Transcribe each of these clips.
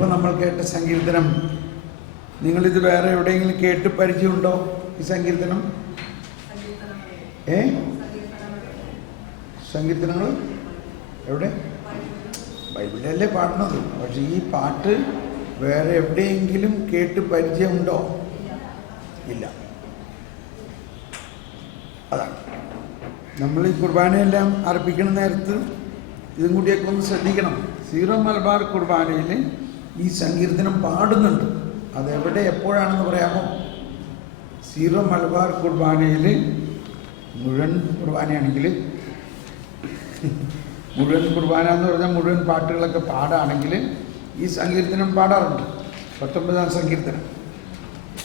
ഇപ്പോൾ നമ്മൾ കേട്ട സങ്കീർത്തനം നിങ്ങളിത് വേറെ എവിടെയെങ്കിലും കേട്ട് പരിചയമുണ്ടോ? ഈ സങ്കീർത്തനം സങ്കീർത്തനങ്ങൾ എവിടെ? ബൈബിളിലല്ലേ പാടുന്നത്. പക്ഷെ ഈ പാട്ട് വേറെ എവിടെയെങ്കിലും കേട്ട് പരിചയമുണ്ടോ? ഇല്ല. അതാണ് നമ്മൾ ഈ കുർബാനയെല്ലാം അർപ്പിക്കുന്ന നേരത്ത് ഇതും കൂടിയൊക്കെ ഒന്ന് ശ്രദ്ധിക്കണം. സീറോ മലബാർ കുർബാനയിൽ ഈ സങ്കീർത്തനം പാടുന്നുണ്ട്. അതെവിടെ എപ്പോഴാണെന്ന് പറയാമോ? സീറോ മലബാർ കുർബാനയിൽ മുഴുവൻ കുർബാനയാണെങ്കിൽ, മുഴുവൻ കുർബാന എന്ന് പറഞ്ഞാൽ മുഴുവൻ പാട്ടുകളൊക്കെ പാടാണെങ്കിൽ ഈ സങ്കീർത്തനം പാടാറുണ്ട്. 19-ാം സങ്കീർത്തനം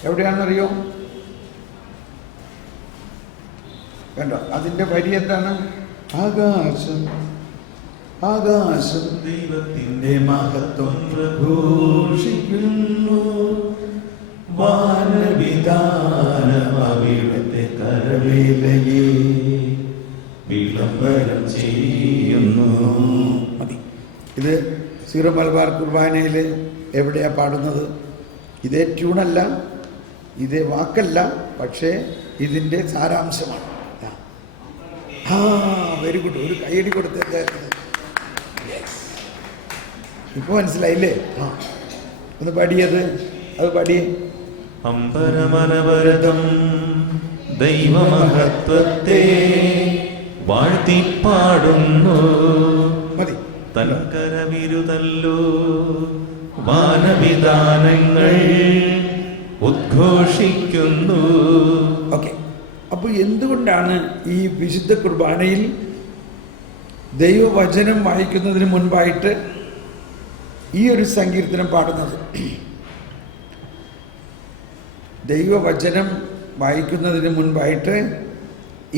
എവിടെയാണെന്നറിയോ? വേണ്ടോ? അതിൻ്റെ വരി എന്താണ്? ആകാശം ആകാശം ദൈവത്തിൻ്റെ മഹത്വം പ്രഘോഷിക്കുന്നു, വാനവിധാനം അവിടുത്തെ കരവേലയെ വിളംബരം ചെയ്യുന്നു. മതി. ഇത് സീറോ മലബാർ കുർബാനയിൽ എവിടെയാ പാടുന്നത്? ഇതേ ട്യൂണല്ല, ഇതേ വാക്കല്ല, പക്ഷേ ഇതിൻ്റെ സാരാംശമാണ്. Very good. ഒരു കൈയടി കൊടുത്തത് ഇപ്പൊ മനസ്സിലായില്ലേ? ഒന്ന് പാടിയത്, അത് പാടിയേ. അമ്പരമനവരതം ദൈവമഹത്വത്തെ വാഴ്ത്തിപ്പാടുന്നു, മതി. തൻകരവിരുതല്ലോ വാനവിധാനങ്ങൾ ഉദ്ഘോഷിക്കുന്നു. ഓക്കെ. അപ്പോൾ എന്തുകൊണ്ടാണ് ഈ വിശുദ്ധ കുർബാനയിൽ ദൈവവചനം വായിക്കുന്നതിന് മുൻപായിട്ട് ഈ ഒരു സങ്കീർത്തനം പാടുന്നത്? ദൈവവചനം വായിക്കുന്നതിന് മുൻപായിട്ട്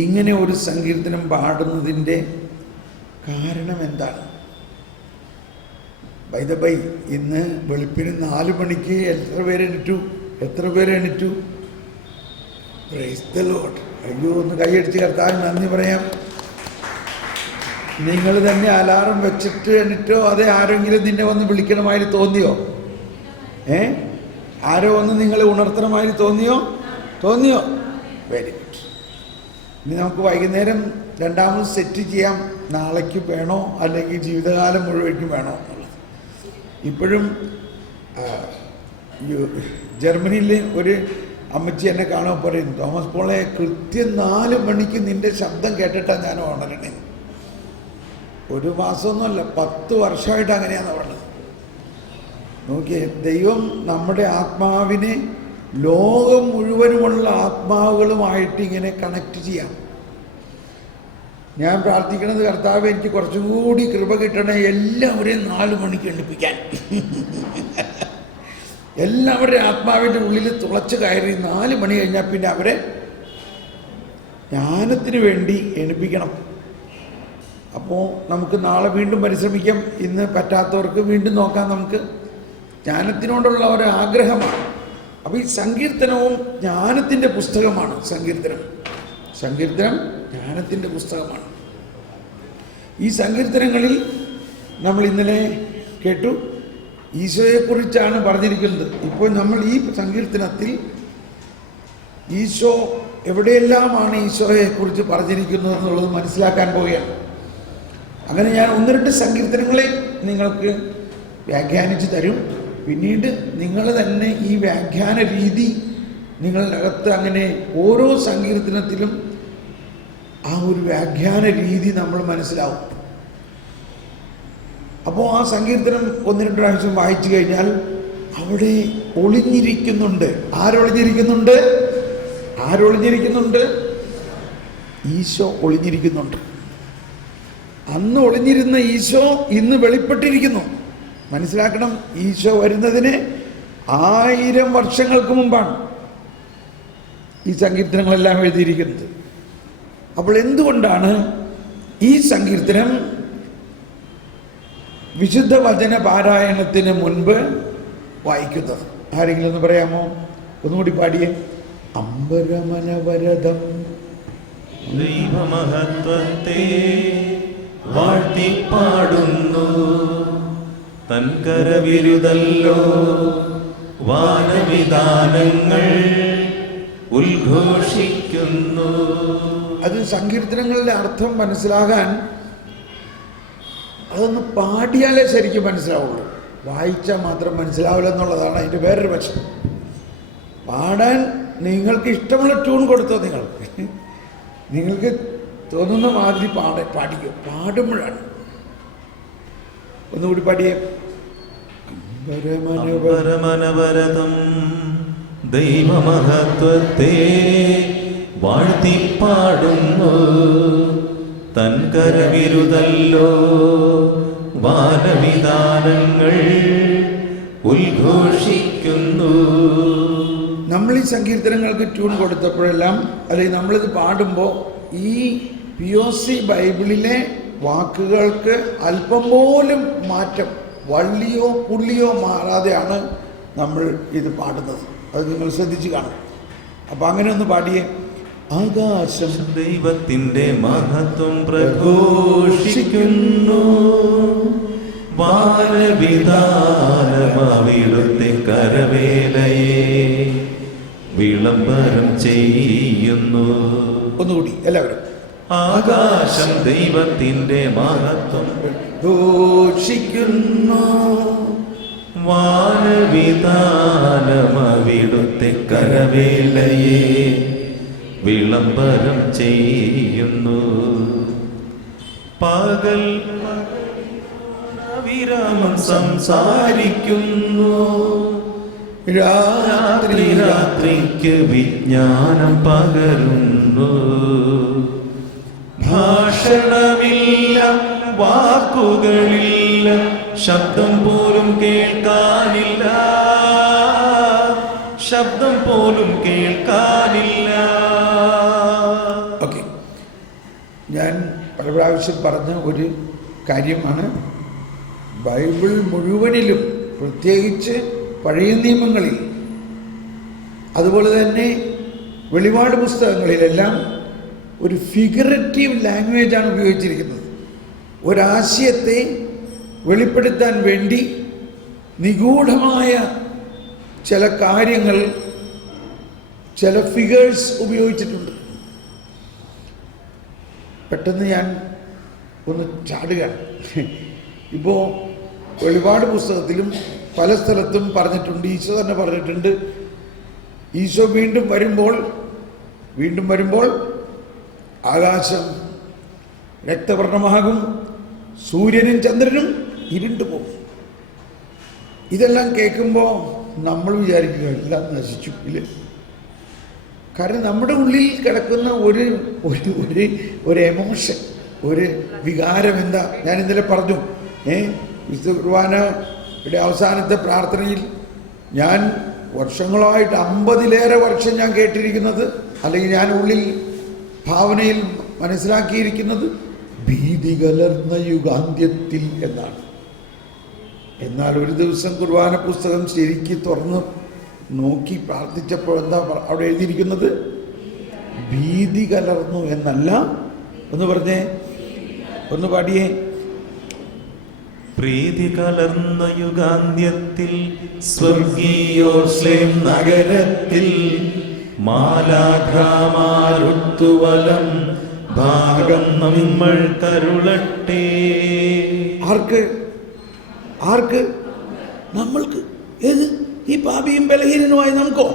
ഇങ്ങനെ ഒരു സങ്കീർത്തനം പാടുന്നതിൻ്റെ കാരണം എന്താണ്? ബൈ ദ ബൈ, ഇന്ന് വെളുപ്പിന് 4 മണിക്ക് എത്ര പേര് എണീറ്റു? Praise the Lord. അയ്യോ, ഒന്ന് കൈയടിച്ച് കർത്താവിന് നന്ദി പറയാം. നിങ്ങൾ തന്നെ അലാറം വെച്ചിട്ട് എണീറ്റോ? അതെ ആരെങ്കിലും നിന്നെ വന്ന് വിളിക്കണമായി തോന്നിയോ? ആരോ വന്ന് നിങ്ങളെ ഉണർത്തണമായി തോന്നിയോ? Very good. ഇനി നമുക്ക് വൈകുന്നേരം രണ്ടാമത് സെറ്റ് ചെയ്യാം. നാളേക്ക് വേണോ അല്ലെങ്കിൽ ജീവിതകാലം മുഴുവനും വേണോ എന്നുള്ളത്. ഇപ്പോഴും ജർമ്മനിയിൽ ഒരു അമ്മച്ചി എന്നെ കാണുമ്പോൾ പറയും, തോമസ് പോളെ, കൃത്യം 4 മണിക്ക് നിന്റെ ശബ്ദം കേട്ടിട്ടാണ് ഞാൻ ഉണരണേ. 1 മാസമൊന്നുമല്ല, 10 വർഷമായിട്ട് അങ്ങനെയാണെന്ന് പറഞ്ഞത്. നോക്കിയേ, ദൈവം നമ്മുടെ ആത്മാവിനെ ലോകം മുഴുവനുമുള്ള ആത്മാവുകളുമായിട്ട് ഇങ്ങനെ കണക്ട് ചെയ്യാം. ഞാൻ പ്രാർത്ഥിക്കുന്നത്, കർത്താവ് എനിക്ക് കുറച്ചും കൂടി കൃപ കിട്ടണേ, എല്ലാവരെയും 4 മണിക്ക് എണ്ണിപ്പിക്കാൻ. എല്ലാവരുടെയും ആത്മാവിൻ്റെ ഉള്ളിൽ തുളച്ച് കയറി 4 മണി കഴിഞ്ഞാൽ പിന്നെ അവരെ ജ്ഞാനത്തിന് വേണ്ടി എണിപ്പിക്കണം. അപ്പോൾ നമുക്ക് നാളെ വീണ്ടും പരിശ്രമിക്കാം. ഇന്ന് പറ്റാത്തവർക്ക് വീണ്ടും നോക്കാം. നമുക്ക് ജ്ഞാനത്തിനോടുള്ള ഒരു ആഗ്രഹമാണ്. അപ്പോൾ ഈ സങ്കീർത്തനവും ജ്ഞാനത്തിൻ്റെ പുസ്തകമാണ്. സങ്കീർത്തനം ജ്ഞാനത്തിൻ്റെ പുസ്തകമാണ്. ഈ സങ്കീർത്തനങ്ങളിൽ നമ്മൾ ഇന്നലെ കേട്ടു, ഈശോയെക്കുറിച്ചാണ് പറഞ്ഞിരിക്കുന്നത്. ഇപ്പോൾ നമ്മൾ ഈ സങ്കീർത്തനത്തിൽ ഈശോ എവിടെയെല്ലാമാണ് ഈശോയെക്കുറിച്ച് പറഞ്ഞിരിക്കുന്നത് എന്നുള്ളത് മനസ്സിലാക്കാൻ പോവുകയാണ്. അങ്ങനെ ഞാൻ 1-2 സങ്കീർത്തനങ്ങളെ നിങ്ങൾക്ക് വ്യാഖ്യാനിച്ച് തരും. പിന്നീട് നിങ്ങൾ തന്നെ ഈ വ്യാഖ്യാന രീതി നിങ്ങളുടെ അകത്ത്, അങ്ങനെ ഓരോ സങ്കീർത്തനത്തിലും ആ ഒരു വ്യാഖ്യാന രീതി നമ്മൾ മനസ്സിലാവും. അപ്പോൾ ആ സങ്കീർത്തനം 1-2 പ്രാവശ്യം വായിച്ചു കഴിഞ്ഞാൽ അവിടെ ഒളിഞ്ഞിരിക്കുന്നുണ്ട്. ആരൊളിഞ്ഞിരിക്കുന്നുണ്ട്? ഈശോ ഒളിഞ്ഞിരിക്കുന്നുണ്ട്. അന്ന് ഒളിഞ്ഞിരുന്ന ഈശോ ഇന്ന് വെളിപ്പെട്ടിരിക്കുന്നു. മനസ്സിലാക്കണം, ഈശോ വരുന്നതിന് 1000 വർഷങ്ങൾക്ക് മുമ്പാണ് ഈ സങ്കീർത്തനങ്ങളെല്ലാം എഴുതിയിരിക്കുന്നത്. അപ്പോൾ എന്തുകൊണ്ടാണ് ഈ സങ്കീർത്തനം വിശുദ്ധ വചന പാരായണത്തിന് മുൻപ് വായിക്കുന്നത്? ആരെങ്കിലും ഒന്ന് പറയാമോ? ഒന്നുകൂടി പാടിയേ. അമ്പരമനവരതം ദൈവമഹത്വത്തെ വാഴ്ത്തിപ്പാടുന്നു, തൻ കരവിരുതല്ലോ വാനവിധാനങ്ങൾ ഉദ്ഘോഷിക്കുന്നു. അത് സങ്കീർത്തനങ്ങളുടെ അർത്ഥം മനസ്സിലാകാൻ അതൊന്ന് പാടിയാലേ ശരിക്കും മനസ്സിലാവുള്ളൂ. വായിച്ചാൽ മാത്രം മനസ്സിലാവില്ല എന്നുള്ളതാണ് അതിൻ്റെ വേറൊരു വശം. പാടാൻ നിങ്ങൾക്ക് ഇഷ്ടമുള്ള ട്യൂൺ കൊടുത്തോ, നിങ്ങൾക്ക് തോന്നുന്ന മാതിരി പാടിക്കോ. പാടുമ്പോഴാണ്. ഒന്നുകൂടി പാടിയേ. പരമനവരതം ദൈവമഹത്വത്തെ വാഴ്ത്തിപ്പാടുന്നു. തൻ കരവിരുതല്ലോ വാനവിധാനങ്ങൾ ഉദ്ഘോഷിക്കുന്നു. നമ്മൾ ഈ സങ്കീർത്തനങ്ങൾക്ക് ട്യൂൺ കൊടുത്തപ്പോഴെല്ലാം, അല്ലെങ്കിൽ നമ്മളിത് പാടുമ്പോൾ ഈ POC ബൈബിളിലെ വാക്കുകൾക്ക് അല്പം പോലും മാറ്റം, വള്ളിയോ പുള്ളിയോ മാറാതെയാണ് നമ്മൾ ഇത് പാടുന്നത്. അത് നിങ്ങൾ ശ്രദ്ധിച്ച് കാണും. അപ്പം അങ്ങനെ ഒന്ന് പാടിയേ. ആകാശം ദൈവത്തിൻ്റെ മഹത്വം പ്രഘോഷിക്കുന്നു. വാനവിധാനമവിടുത്തെ കരവേലയെ വിളംബരം ചെയ്യുന്നു. ഒന്നുകൂടി എല്ലാവരും. ആകാശം ദൈവത്തിൻ്റെ മഹത്വം ഘോഷിക്കുന്നു. വാനവിധാനമവിടുത്തെ കരവേലയെ വിളംബരം ചെയ്യുന്നു. പകൽ വിരാമം സംസാരിക്കുന്നു. രാത്രി രാത്രിക്ക് വിജ്ഞാനം പകരുന്നു. ഭാഷണമില്ല, വാക്കുകളില്ല, ശബ്ദം പോലും കേൾക്കാനില്ല, ശബ്ദം പോലും കേൾക്കാനില്ല. ഓക്കെ, ഞാൻ പല പ്രാവശ്യം പറഞ്ഞ ഒരു കാര്യമാണ്, ബൈബിൾ മുഴുവനിലും, പ്രത്യേകിച്ച് പഴയ നിയമങ്ങളിൽ, അതുപോലെ തന്നെ വെളിപാട് പുസ്തകങ്ങളിലെല്ലാം ഒരു ഫിഗറേറ്റീവ് ലാംഗ്വേജാണ് ഉപയോഗിച്ചിരിക്കുന്നത്. ഒരാശയത്തെ വെളിപ്പെടുത്താൻ വേണ്ടി നിഗൂഢമായ ചില കാര്യങ്ങൾ, ചില ഫിഗേഴ്സ് ഉപയോഗിച്ചിട്ടുണ്ട്. പെട്ടെന്ന് ഞാൻ ഒന്ന് ചാടുകയാണ്. ഇപ്പോൾ വെളിപാട് പുസ്തകത്തിലും പല സ്ഥലത്തും പറഞ്ഞിട്ടുണ്ട്, ഈശോ തന്നെ പറഞ്ഞിട്ടുണ്ട്, ഈശോ വീണ്ടും വരുമ്പോൾ ആകാശം രക്തവർണ്ണമാകും, സൂര്യനും ചന്ദ്രനും ഇരുണ്ടു പോകും. ഇതെല്ലാം കേൾക്കുമ്പോൾ നമ്മൾ വിചാരിക്കുക എല്ലാം നശിച്ചു ഇല്ലേ? കാരണം നമ്മുടെ ഉള്ളിൽ കിടക്കുന്ന ഒരു എമോഷൻ, ഒരു വികാരം എന്താ? ഞാൻ ഇന്നലെ പറഞ്ഞു, വിശുദ്ധ കുർബാനയുടെ അവസാനത്തെ പ്രാർത്ഥനയിൽ ഞാൻ വർഷങ്ങളായിട്ട് 50-ലേറെ വർഷം ഞാൻ കേട്ടിരിക്കുന്നത്, അല്ലെങ്കിൽ ഞാൻ ഉള്ളിൽ ഭാവനയിൽ മനസ്സിലാക്കിയിരിക്കുന്നത്, ഭീതി കലർന്ന യുഗാന്ത്യത്തിൽ എന്നാണ്. എന്നാൽ ഒരു ദിവസം കുർബാന പുസ്തകം ശരിക്ക് തുറന്ന് നോക്കി പ്രാർത്ഥിച്ചപ്പോൾ എന്താ അവിടെ എഴുതിയിരിക്കുന്നത്? ഭീതി കലർന്നു എന്നല്ല. ഒന്ന് പറഞ്ഞേ, ഒന്ന് പാടിയേ. പ്രീതി കലർന്ന യുഗാന്ത്യത്തിൽ സ്വർഗീയോർശ്ലേം നഗരത്തിൽ മാലാഖമാരുത്തുവലം ഭാഗം നമ്മൾ കരുളട്ടെ. ആർക്ക്? നമ്മൾക്ക്. ഏത്? ഈ പാപിയും ബലഹീനനുമായി നമുക്കോ?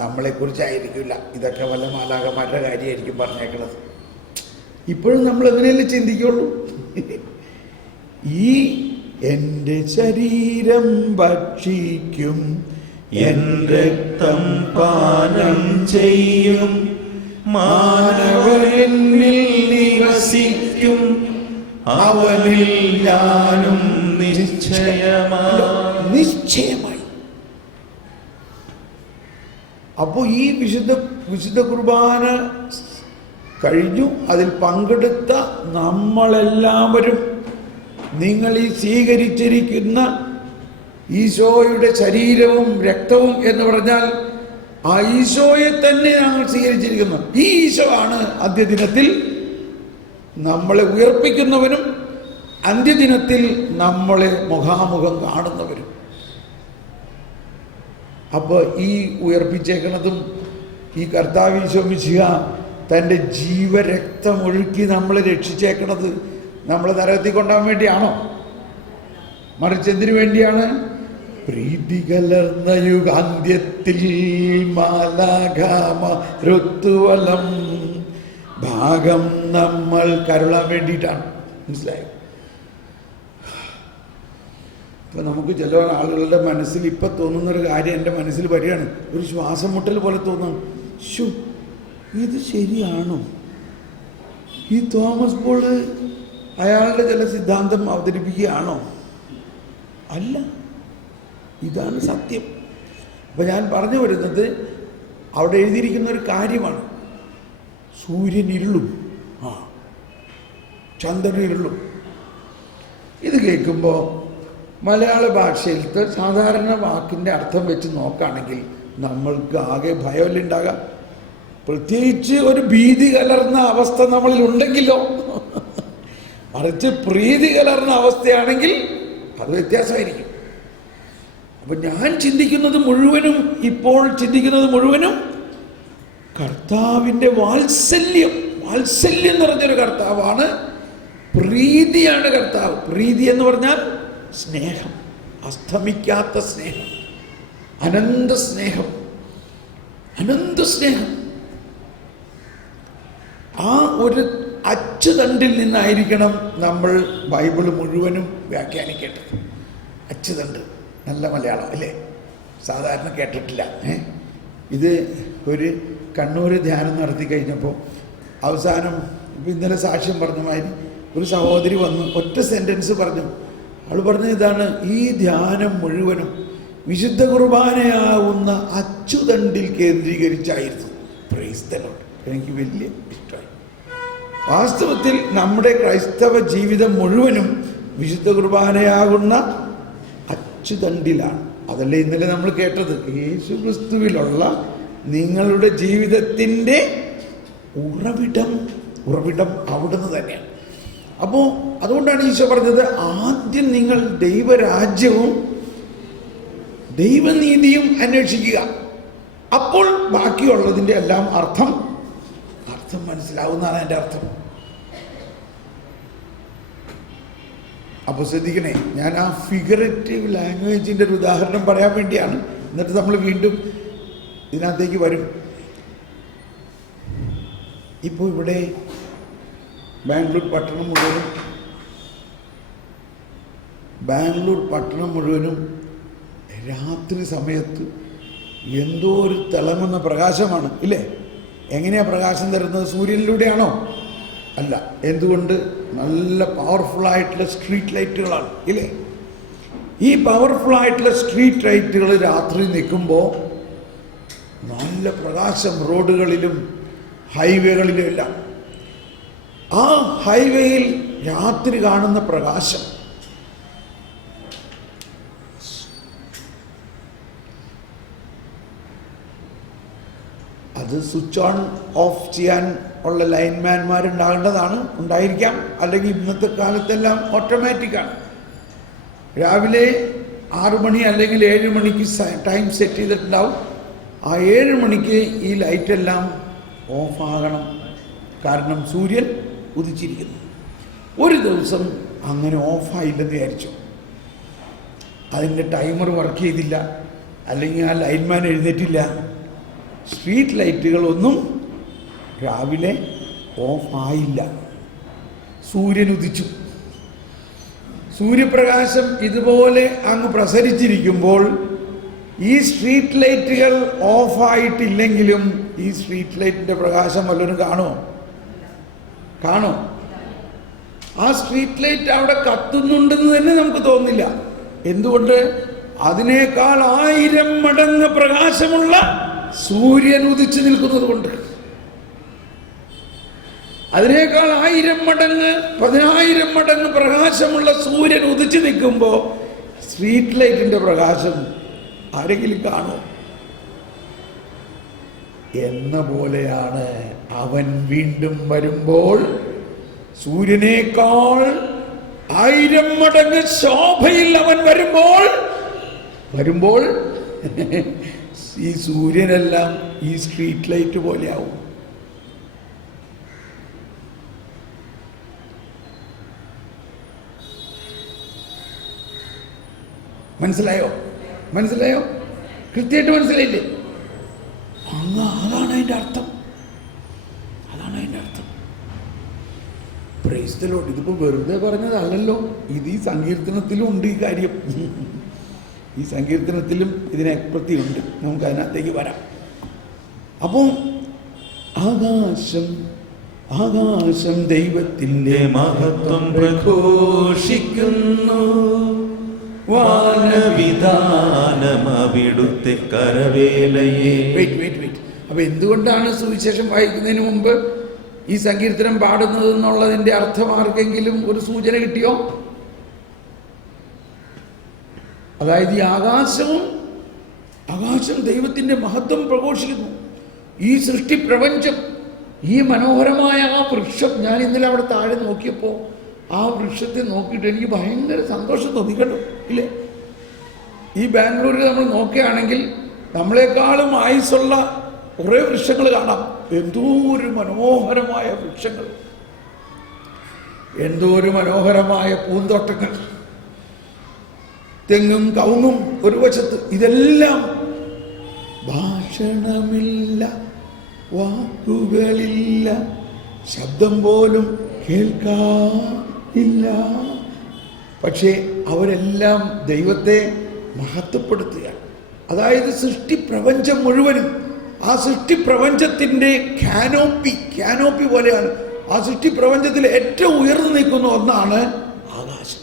നമ്മളെക്കുറിച്ചായിരിക്കില്ല, ഇതൊക്കെ വല്ല മാലാഖമാരുടെ കാര്യമായിരിക്കും പറഞ്ഞേക്കുന്നത്. ഇപ്പോഴും നമ്മൾ എങ്ങനെയല്ലേ ചിന്തിക്കുള്ളൂ? ഈ എൻ്റെ ശരീരം ഭക്ഷിക്കും, എൻ രക്തം പാനം ചെയ്യും, മാനവനിൽ നിവസിക്കും, അവനിൽ ഞാനും നിശ്ചയമായി. അപ്പോൾ ഈ വിശുദ്ധ കുർബാന കഴിഞ്ഞു. അതിൽ പങ്കെടുത്ത നമ്മളെല്ലാവരും, നിങ്ങൾ ഈ സ്വീകരിച്ചിരിക്കുന്ന ഈശോയുടെ ശരീരവും രക്തവും എന്ന് പറഞ്ഞാൽ ആ ഈശോയെ തന്നെ ഞങ്ങൾ സ്വീകരിച്ചിരിക്കുന്നു. ഈ ഈശോ ആണ് അന്ത്യദിനത്തിൽ നമ്മളെ ഉയർപ്പിക്കുന്നവനും അന്ത്യദിനത്തിൽ നമ്മളെ മുഖാമുഖം കാണുന്നവരും. അപ്പോൾ ഈ ഉയർപ്പിച്ചേക്കണതും ഈ കർത്താവ് ഈശോ മിശിഹ തൻ്റെ ജീവരക്തമൊഴുക്കി നമ്മളെ രക്ഷിച്ചേക്കണത് നമ്മളെ നരകത്തിൽ കൊണ്ടുപോകാൻ വേണ്ടിയാണോ? മറിച്ച് എന്തിനു വേണ്ടിയാണ്? പ്രീതി കലർന്ന യുഗാന്ത്യത്തിൽ മാലാഖമാ ഋതുവലം ഭാഗം നമ്മൾ കരുളാൻ വേണ്ടിയിട്ടാണ്. മനസ്സിലായോ? ഇപ്പം നമുക്ക് ചില ആളുകളുടെ മനസ്സിൽ ഇപ്പം തോന്നുന്നൊരു കാര്യം എൻ്റെ മനസ്സിൽ വരികയാണ്. ഒരു ശ്വാസം മുട്ടൽ പോലെ തോന്നുന്നു. ശോ, ഇത് ശരിയാണോ? ഈ തോമസ് പോൾ അയാളുടെ ചില സിദ്ധാന്തം അവതരിപ്പിക്കുകയാണോ? അല്ല, ഇതാണ് സത്യം. അപ്പം ഞാൻ പറഞ്ഞു വരുന്നത് അവിടെ എഴുതിയിരിക്കുന്ന ഒരു കാര്യമാണ്. സൂര്യൻ ഇരുളും, ചന്ദ്രൻ ഇരുളും. ഇത് കേൾക്കുമ്പോൾ മലയാള ഭാഷയിലത്തെ സാധാരണ വാക്കിൻ്റെ അർത്ഥം വെച്ച് നോക്കുകയാണെങ്കിൽ നമ്മൾക്ക് ആകെ ഭയമല്ല ഉണ്ടാകാം. പ്രത്യേകിച്ച് ഒരു ഭീതി കലർന്ന അവസ്ഥ നമ്മളിൽ ഉണ്ടെങ്കിലോ. മറിച്ച് പ്രീതി കലർന്ന അവസ്ഥയാണെങ്കിൽ അത് വ്യത്യാസമായിരിക്കും. അപ്പം ഞാൻ ചിന്തിക്കുന്നത് മുഴുവനും, ഇപ്പോൾ ചിന്തിക്കുന്നത് മുഴുവനും കർത്താവിൻ്റെ വാത്സല്യം എന്ന് പറഞ്ഞൊരു കർത്താവാണ്. പ്രീതിയാണ് കർത്താവ്. പ്രീതി എന്ന് പറഞ്ഞാൽ സ്നേഹം, അസ്തമിക്കാത്ത സ്നേഹം, അനന്ത സ്നേഹം. ആ ഒരു അച്ചുതണ്ടിൽ നിന്നായിരിക്കണം നമ്മൾ ബൈബിൾ മുഴുവനും വ്യാഖ്യാനിക്കേണ്ടത്. അച്ചുതണ്ട്, നല്ല മലയാളം അല്ലേ? സാധാരണ കേട്ടിട്ടില്ല. ഇത് ഒരു കണ്ണൂർ ധ്യാനം നടത്തി കഴിഞ്ഞപ്പോൾ അവസാനം ഇന്നലെ സാക്ഷ്യം പറഞ്ഞ മാതിരി ഒരു സഹോദരി വന്നു, ഒറ്റ സെൻറ്റൻസ് പറഞ്ഞു. അവൾ പറഞ്ഞ ഇതാണ്: ഈ ധ്യാനം മുഴുവനും വിശുദ്ധ കുർബാനയാവുന്ന അച്ചുതണ്ടിൽ കേന്ദ്രീകരിച്ചായിരുന്നു. Praise the Lord. എനിക്ക് വലിയ ഇഷ്ടമായി. വാസ്തവത്തിൽ നമ്മുടെ ക്രൈസ്തവ ജീവിതം മുഴുവനും വിശുദ്ധ കുർബാനയാകുന്ന അച്ചുതണ്ടിലാണ്. അതല്ലേ ഇന്നലെ നമ്മൾ കേട്ടത്? യേശു ക്രിസ്തുവിലുള്ള നിങ്ങളുടെ ജീവിതത്തിൻ്റെ ഉറവിടം അവിടുന്ന് തന്നെയാണ്. അപ്പോൾ അതുകൊണ്ടാണ് ഈശോ പറഞ്ഞത്, ആദ്യം നിങ്ങൾ ദൈവരാജ്യവും ദൈവനീതിയും അന്വേഷിക്കുക, അപ്പോൾ ബാക്കിയുള്ളതിൻ്റെ എല്ലാം അർത്ഥം മനസ്സിലാവുന്നതാണ് എൻ്റെ അർത്ഥം. അപ്പോൾ ശ്രദ്ധിക്കണേ, ഞാൻ ആ ഫിഗറേറ്റീവ് ലാംഗ്വേജിൻ്റെ ഒരു ഉദാഹരണം പറയാൻ വേണ്ടിയാണ്. എന്നിട്ട് നമ്മൾ വീണ്ടും ഇതിനകത്തേക്ക് വരും. ഇപ്പോൾ ഇവിടെ ബാംഗ്ലൂർ പട്ടണം മുഴുവനും രാത്രി സമയത്ത് എന്തോ ഒരു തിളങ്ങുന്ന പ്രകാശമാണ് ഇല്ലേ? എങ്ങനെയാണ് പ്രകാശം തരുന്നത്? സൂര്യനിലൂടെയാണോ? അല്ല. എന്തുകൊണ്ട്? നല്ല പവർഫുള്ളായിട്ടുള്ള സ്ട്രീറ്റ് ലൈറ്റുകളാണ് ഇല്ലേ? ഈ പവർഫുള്ളായിട്ടുള്ള സ്ട്രീറ്റ് ലൈറ്റുകൾ രാത്രി നിൽക്കുമ്പോൾ നല്ല പ്രകാശം റോഡുകളിലും ഹൈവേകളിലും എല്ലാം. ആ ഹൈവേയിൽ രാത്രി കാണുന്ന പ്രകാശം അത് സ്വിച്ച് ഓൺ ഓഫ് ചെയ്യാൻ ഉള്ള ലൈൻമാൻമാരുണ്ടാകേണ്ടതാണ്, ഉണ്ടായിരിക്കാം. അല്ലെങ്കിൽ ഇന്നത്തെ കാലത്തെല്ലാം ഓട്ടോമാറ്റിക്കാണ്. രാവിലെ 6 മണി അല്ലെങ്കിൽ 7 മണിക്ക് ടൈം സെറ്റ് ചെയ്തിട്ടുണ്ടാവും. ആ 7 മണിക്ക് ഈ ലൈറ്റെല്ലാം ഓഫാകണം. കാരണം സൂര്യൻ ഉദിച്ചിരിക്കുന്നു. ഒരു ദിവസം അങ്ങനെ ഓഫായില്ലെന്ന് വിചാരിച്ചു. അതിൻ്റെ ടൈമർ വർക്ക് ചെയ്തില്ല, അല്ലെങ്കിൽ ആ ലൈൻമാൻ എഴുന്നേറ്റില്ല. സ്ട്രീറ്റ് ലൈറ്റുകളൊന്നും രാവിലെ ഓഫായില്ല. സൂര്യൻ ഉദിച്ചു. സൂര്യപ്രകാശം ഇതുപോലെ അങ്ങ് പ്രസരിച്ചിരിക്കുമ്പോൾ ഈ സ്ട്രീറ്റ് ലൈറ്റുകൾ ഓഫായിട്ടില്ലെങ്കിലും ഈ സ്ട്രീറ്റ് ലൈറ്റിൻ്റെ പ്രകാശം വല്ലവരും കാണോ? ആ സ്ട്രീറ്റ് ലൈറ്റ് അവിടെ കത്തുന്നുണ്ടെന്ന് തന്നെ നമുക്ക് തോന്നില്ല. എന്തുകൊണ്ട്? അതിനേക്കാൾ 1000 മടങ്ങ് പ്രകാശമുള്ള സൂര്യൻ ഉദിച്ചു നിൽക്കുന്നത് കൊണ്ട്. അതിനേക്കാൾ 1000 മടങ്ങ് 10,000 മടങ്ങ് പ്രകാശമുള്ള സൂര്യൻ ഉദിച്ചു നിൽക്കുമ്പോൾ സ്ട്രീറ്റ് ലൈറ്റിൻ്റെ പ്രകാശം ആരെങ്കിലും കാണോ? എന്ന പോലെയാണ് അവൻ വീണ്ടും വരുമ്പോൾ സൂര്യനേക്കാൾ 1000 മടങ്ങ് ശോഭയിൽ അവൻ വരുമ്പോൾ ഈ സൂര്യനെല്ലാം ഈ സ്ട്രീറ്റ് ലൈറ്റ് പോലെ ആവും. മനസ്സിലായോ? കൃത്യമായിട്ട് മനസ്സിലായില്ലേ? അതാണ് അതിൻ്റെ അർത്ഥം. Price the Lord. ഇതിപ്പോൾ വെറുതെ പറഞ്ഞതല്ലല്ലോ, ഇത് ഈ സങ്കീർത്തനത്തിലും ഉണ്ട് ഈ കാര്യം. ഈ സങ്കീർത്തനത്തിലും ഇതിനെപ്പറ്റിയുണ്ട്. നമുക്ക് അതിനകത്തേക്ക് വരാം. അപ്പോൾ ആകാശം ദൈവത്തിൻ്റെ മഹത്വം പ്രഘോഷിക്കുന്നു, വാനവിധാനം അവിടുത്തെ കരവേലയെ. വെയിറ്റ്. അപ്പൊ എന്തുകൊണ്ടാണ് സുവിശേഷം വായിക്കുന്നതിന് മുമ്പ് ഈ സങ്കീർത്തനം പാടുന്നത് എന്നുള്ളതിന്റെ അർത്ഥം ആർക്കെങ്കിലും ഒരു സൂചന കിട്ടിയോ? അതായത് ഈ ആകാശം ദൈവത്തിന്റെ മഹത്വം പ്രഘോഷിക്കുന്നു. ഈ സൃഷ്ടി പ്രപഞ്ചം, ഈ മനോഹരമായ ആ വൃക്ഷം, ഞാൻ ഇന്നലെ അവിടെ താഴെ നോക്കിയപ്പോൾ ആ വൃക്ഷത്തെ നോക്കിയിട്ട് എനിക്ക് ഭയങ്കര സന്തോഷം തോന്നി കേട്ടോ. ഇല്ലേ? ഈ ബാംഗ്ലൂരിൽ നമ്മൾ നോക്കുകയാണെങ്കിൽ നമ്മളെക്കാളും ആയുസ്സുള്ള കുറേ വൃക്ഷങ്ങൾ കാണാം. എന്തോ ഒരു മനോഹരമായ വൃക്ഷങ്ങൾ, എന്തോ ഒരു മനോഹരമായ പൂന്തോട്ടങ്ങൾ, തെങ്ങും കവുങ്ങും ഒരു വശത്ത്. ഇതെല്ലാം ഭാഷണമില്ല, വാക്കുകളില്ല, ശബ്ദം പോലും കേൾക്കാനില്ല. പക്ഷേ അവരെല്ലാം ദൈവത്തെ മഹത്വപ്പെടുത്തുകയാണ്. അതായത് സൃഷ്ടി പ്രപഞ്ചം മുഴുവനും, ആ സൃഷ്ടി പ്രപഞ്ചത്തിൻ്റെ കാനോപ്പി പോലെയാണ്. ആ സൃഷ്ടി പ്രപഞ്ചത്തിൽ ഏറ്റവും ഉയർന്നു നിൽക്കുന്ന ഒന്നാണ് ആകാശം.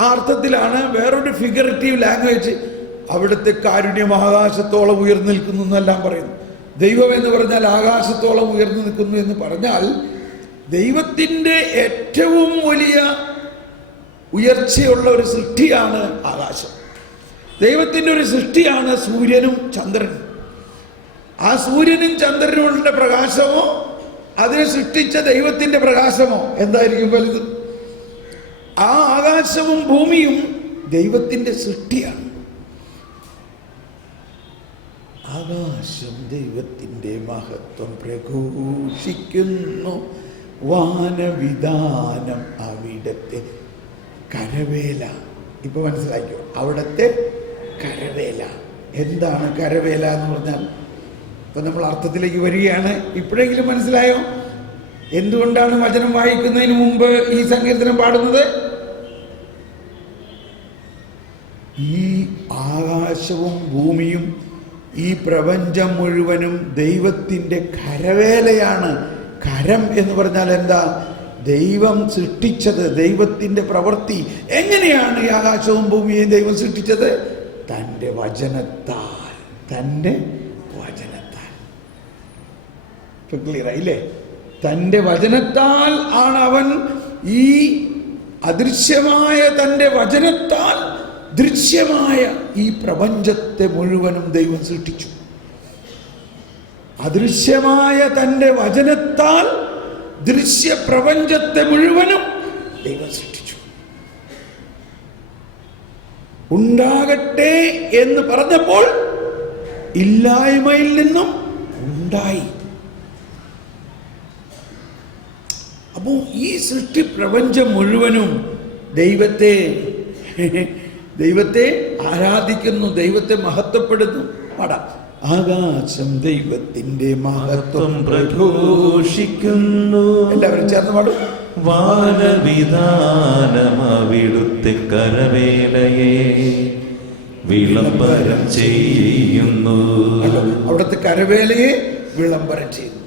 ആ അർത്ഥത്തിലാണ് വേറൊരു ഫിഗറേറ്റീവ് ലാംഗ്വേജ് അവിടുത്തെ കാരുണ്യം ആകാശത്തോളം ഉയർന്നു നിൽക്കുന്നു എന്നെല്ലാം പറയുന്നു. ദൈവം എന്ന് പറഞ്ഞാൽ ആകാശത്തോളം ഉയർന്നു നിൽക്കുന്നു എന്ന് പറഞ്ഞാൽ ദൈവത്തിൻ്റെ ഏറ്റവും വലിയ ഉയർച്ചയുള്ള ഒരു സൃഷ്ടിയാണ് ആകാശം. ദൈവത്തിൻ്റെ ഒരു സൃഷ്ടിയാണ് സൂര്യനും ചന്ദ്രനും. ആ സൂര്യനും ചന്ദ്രനുകളുടെ പ്രകാശമോ അതിനെ സൃഷ്ടിച്ച ദൈവത്തിൻ്റെ പ്രകാശമോ എന്തായിരിക്കും വലുത്? ആ ആകാശവും ഭൂമിയും ദൈവത്തിൻ്റെ സൃഷ്ടിയാണ്. ആകാശം ദൈവത്തിൻ്റെ മഹത്വം പ്രഘോഷിക്കുന്നു, വാനവിധാനം അവിടത്തെ കരവേല. ഇപ്പൊ മനസ്സിലാക്കിയോ? അവിടത്തെ കരവേല. എന്താണ് കരവേല എന്ന് പറഞ്ഞാൽ? ഇപ്പൊ നമ്മൾ അർത്ഥത്തിലേക്ക് വരികയാണ്. ഇപ്പോഴെങ്കിലും മനസ്സിലായോ എന്തുകൊണ്ടാണ് വചനം വായിക്കുന്നതിന് മുമ്പ് ഈ സങ്കീർത്തനം പാടുന്നത്? ഈ ആകാശവും ഭൂമിയും ഈ പ്രപഞ്ചം മുഴുവനും ദൈവത്തിൻ്റെ കരവേലയാണ്. കരം എന്ന് പറഞ്ഞാൽ എന്താ? ദൈവം സൃഷ്ടിച്ചത്, ദൈവത്തിൻ്റെ പ്രവൃത്തി. എങ്ങനെയാണ് ഈ ആകാശവും ഭൂമിയെയും ദൈവം സൃഷ്ടിച്ചത്? തൻ്റെ വചനത്താൽ. ക്ലിയർ ആയില്ലേ? തൻ്റെ വചനത്താൽ ആണ് അവൻ ഈ അദൃശ്യമായ തൻ്റെ വചനത്താൽ ദൃശ്യമായ ഈ പ്രപഞ്ചത്തെ മുഴുവനും ദൈവം സൃഷ്ടിച്ചു. അദൃശ്യമായ തൻ്റെ വചനത്താൽ ദൃശ്യ പ്രപഞ്ചത്തെ മുഴുവനും ദൈവം സൃഷ്ടിച്ചു. ഉണ്ടാകട്ടെ എന്ന് പറഞ്ഞപ്പോൾ ഇല്ലായ്മയിൽ നിന്നും ഉണ്ടായി. അപ്പോൾ ഈ സൃഷ്ടി പ്രപഞ്ചം മുഴുവനും ദൈവത്തെ ആരാധിക്കുന്നു, ദൈവത്തെ മഹത്വപ്പെടുന്നു. പാടാം. ആകാശം ദൈവത്തിന്റെ മഹത്വം പ്രഘോഷിക്കുന്നു, എല്ലാവരും ചേർന്ന് പാടും. വാനവിധാനം അവിടുത്തെ കരവേലയെ വിളംബരം ചെയ്യുന്നു. അവിടുത്തെ കരവേലയെ വിളംബരം ചെയ്യുന്നു.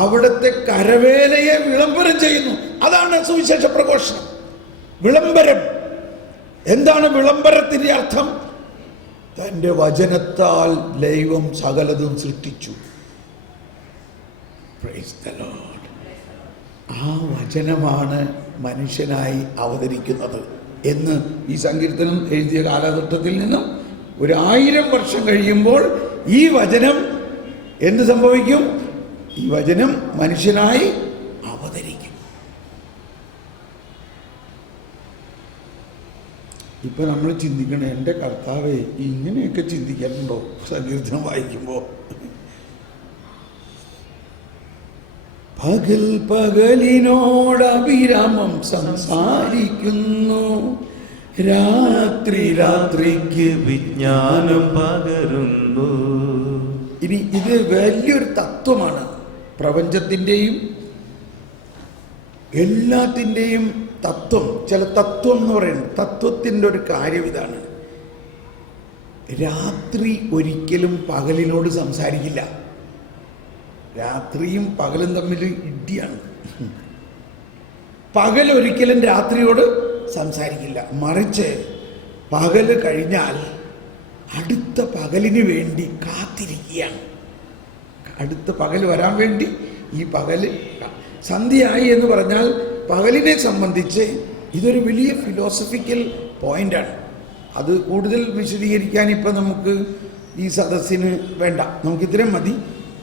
അവിടുത്തെ കരവേലയെ വിളംബരം ചെയ്യുന്നു. അതാണ് സുവിശേഷ പ്രഘോഷണം. വിളംബരം. എന്താണ് വിളംബരത്തിന്റെ അർത്ഥം? തൻ്റെ വചനത്താൽ ദൈവം സകലതും സൃഷ്ടിച്ചു. Price the Lord. ആ വചനമാണ് മനുഷ്യനായി അവതരിക്കുന്നത് എന്ന് ഈ സങ്കീർത്തനം എഴുതിയ കാലഘട്ടത്തിൽ നിന്നും 1000 വർഷം കഴിയുമ്പോൾ ഈ വചനം എന്ത് സംഭവിക്കും? ഈ വചനം മനുഷ്യനായി അവതരിക്കും. ഇപ്പം നമ്മൾ ചിന്തിക്കണേ, എൻ്റെ കർത്താവേ ഇങ്ങനെയൊക്കെ ചിന്തിക്കാറുണ്ടോ സങ്കീർത്തനം വായിക്കുമ്പോൾ? പകൽ പകലിനോട് അവിരാമം സംസാരിക്കുന്നു, രാത്രി രാത്രിക്ക് വിജ്ഞാനം പകരുന്നു. ഇനി ഇത് വലിയൊരു തത്വമാണ്. പ്രപഞ്ചത്തിൻ്റെയും എല്ലാത്തിൻ്റെയും തത്വം. ചില തത്വം എന്ന് പറയുന്നത്, തത്വത്തിൻ്റെ ഒരു കാര്യം ഇതാണ്: രാത്രി ഒരിക്കലും പകലിനോട് സംസാരിക്കില്ല. രാത്രിയും പകലും തമ്മിൽ ഇടിയാണ്. പകൽ ഒരിക്കലും രാത്രിയോട് സംസാരിക്കില്ല. മറിച്ച് പകല് കഴിഞ്ഞാൽ അടുത്ത പകലിന് വേണ്ടി കാത്തിരിക്കുകയാണ്. അടുത്ത പകൽ വരാൻ വേണ്ടി ഈ പകല് സന്ധ്യയായി എന്ന് പറഞ്ഞാൽ പകലിനെ സംബന്ധിച്ച് ഇതൊരു വലിയ ഫിലോസഫിക്കൽ പോയിൻ്റാണ്. അത് കൂടുതൽ വിശദീകരിക്കാൻ ഇപ്പം നമുക്ക് ഈ സദസ്സിന് വേണ്ട, നമുക്കിത്രയും മതി.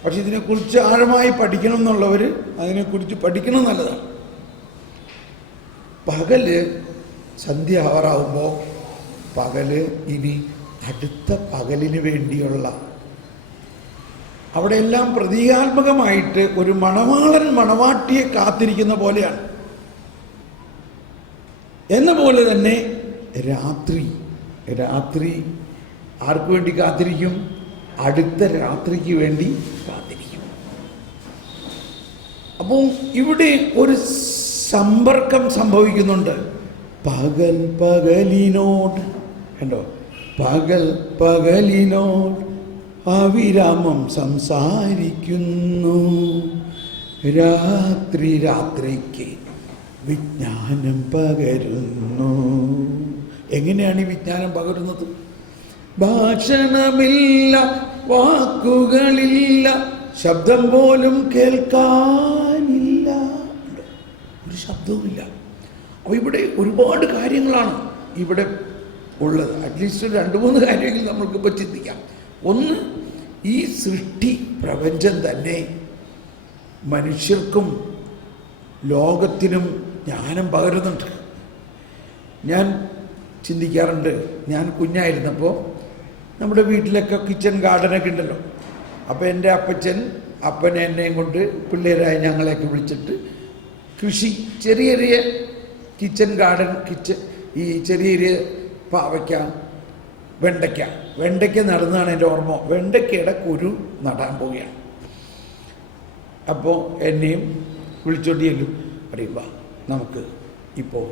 പക്ഷെ ഇതിനെക്കുറിച്ച് ആഴമായി പഠിക്കണം എന്നുള്ളവർ അതിനെക്കുറിച്ച് പഠിക്കണം നല്ലതാണ്. പകല് സന്ധ്യ ആവാറാവുമ്പോൾ പകല് ഇനി അടുത്ത പകലിന് വേണ്ടിയുള്ള, അവിടെ എല്ലാം പ്രതീകാത്മകമായിട്ട് ഒരു മണവാളൻ മണവാട്ടിയെ കാത്തിരിക്കുന്ന പോലെയാണ്. എന്ന പോലെ തന്നെ രാത്രി ആർക്ക് വേണ്ടി കാത്തിരിക്കും? അടുത്ത രാത്രിക്ക് വേണ്ടി കാത്തിരിക്കും. അപ്പോൾ ഇവിടെ ഒരു സമ്പർക്കം സംഭവിക്കുന്നുണ്ട്. പകൽ പകലിനോട്, കണ്ടോ, പകൽ പകലിനോട് അവിരാമം സംസാരിക്കുന്നു, രാത്രി രാത്രിക്ക് വിജ്ഞാനം പകരുന്നു. എങ്ങനെയാണ് ഈ വിജ്ഞാനം പകരുന്നത്? ഭാഷണമില്ല, വാക്കുകളില്ല, ശബ്ദം പോലും കേൾക്കാനില്ല, ഒരു ശബ്ദവുമില്ല. അപ്പോൾ ഇവിടെ ഒരുപാട് കാര്യങ്ങളാണ് ഇവിടെ ഉള്ളത്. അറ്റ്ലീസ്റ്റ് 2-3 കാര്യമെങ്കിലും നമ്മൾക്കിപ്പോൾ ചിന്തിക്കാം. ഒന്ന്, ഈ സൃഷ്ടി പ്രപഞ്ചം തന്നെ മനുഷ്യർക്കും ലോകത്തിനും ജ്ഞാനം പകരുന്നുണ്ട്. ഞാൻ ചിന്തിക്കാറുണ്ട്, ഞാൻ കുഞ്ഞായിരുന്നപ്പോൾ നമ്മുടെ വീട്ടിലൊക്കെ കിച്ചൺ ഗാർഡനൊക്കെ ഉണ്ടല്ലോ. അപ്പോൾ എൻ്റെ അപ്പനെ എന്നെയും കൊണ്ട് പിള്ളേരായ ഞങ്ങളെയൊക്കെ വിളിച്ചിട്ട് കൃഷി, ചെറിയ ചെറിയ കിച്ചൺ ഗാർഡൻ, ഈ ചെറിയ ചെറിയ പാവയ്ക്ക, വെണ്ടയ്ക്ക നടുന്നതാണ് എൻ്റെ ഓർമ്മ. വെണ്ടയ്ക്കയുടെ കുരു നടാൻ പോവുകയാണ്. അപ്പോൾ എന്നെയും വിളിച്ചോണ്ട് ചെല്ലും, അറിയുക നമുക്ക് ഇപ്പോൾ